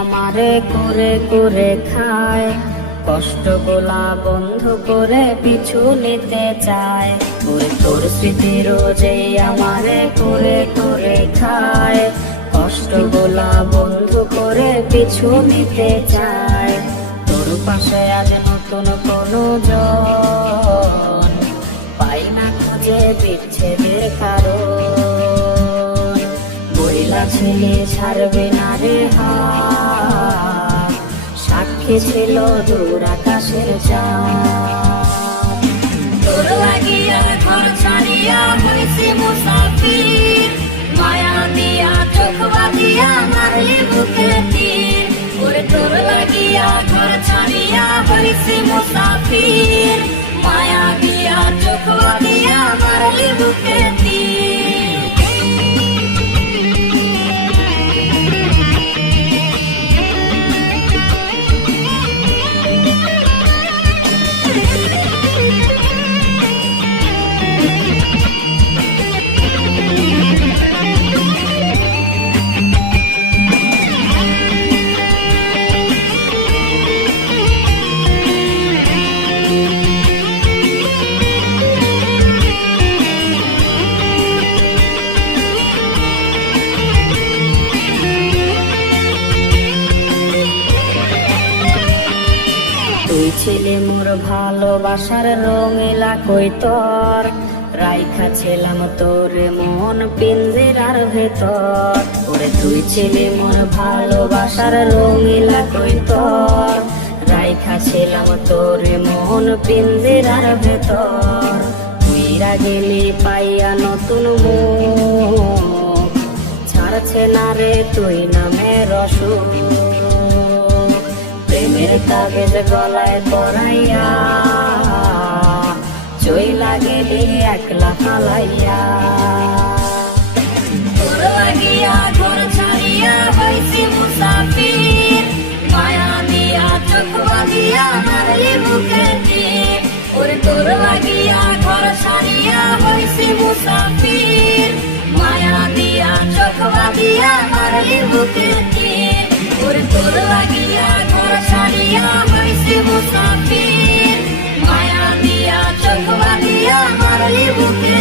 আমারে করে করে খায়, কষ্ট গোলা বন্ধ করে পিছু নিতে চায়। ওরে তোর স্মৃতি রোজে আমারে করে করে খায়, কষ্ট গোলা বন্ধ করে পিছু নিতে চায়। তোর পাশে আজ নতুন কোনো জন পাই না খুঁজে বিচ্ছেদের কারণ, বইলা ছেলে ছাড়বে না রে হাত, সাক্ষী ছিল দূর আকাশের চাঁদ। তোর লাগিয়া ঘর ছাড়িয়া হইছি মুসাফির, মায়া দিয়া চোখ বাঁধিয়া মারলি বুকে তীর। ওরে তোর লাগিয়া ঘর ছাড়িয়া হইছি মুসাফির, মায়া দিয়া চোখ বাঁধিয়া মারলি বুকে তীর। তুই ছিলে মোর ভালোবাসার রঙিলা কই তোর, রাইখা ছিলাম তোর মন পিঞ্জরার ভেতর। ওরে তুই ছিলে মোর ভালোবাসার রঙিলা কই তোর, রাইখা ছিলাম তোর মন পিঞ্জরার ভেতর। তুই গেলি পাইয়া নতুন মুখ, ছাড়ছে না রে তুই নামের অসুখ। প্রেমের কাগজ গলায় পরাইয়া চইলা গেলি একলা ফালাইয়া। তোর লাগিয়া ঘর ছাড়িয়া হইছি মুসাফির, মায়া দিয়া চোখ বাঁধিয়া মারলি বুকে তীর। ওরে তোর লাগিয়া ঘর ছাড়িয়া হইছি মুসাফির, মায়া দিয়া চোখ বাঁধিয়া মারলি বুকে তীর। ওরে তোর লাগিয়া ঘর ছাড়িয়া হইছি মুসাফির, মায়া দিয়া চোখ বাঁধিয়া মারলি বুকে